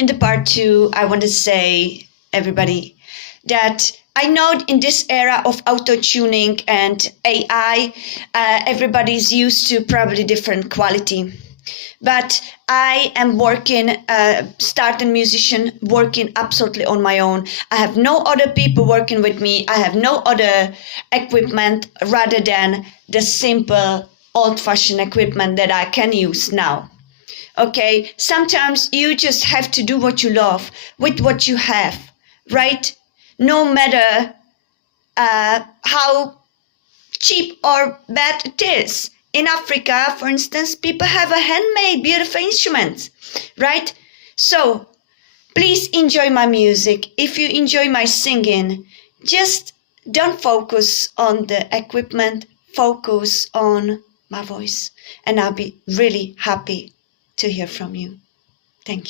in the part two, I want to say, everybody, that I know in this era of auto-tuning and AI, everybody's used to probably different quality. But I am working, starting musician, working absolutely on my own. I have no other people working with me. I have no other equipment rather than the simple old-fashioned equipment that I can use now. Okay, sometimes you just have to do what you love with what you have, right? No matter how cheap or bad it is. In Africa, for instance, people have a handmade beautiful instrument, right? So please enjoy my music. If you enjoy my singing, just don't focus on the equipment, focus on my voice. And I'll be really happy to hear from you. Thank you.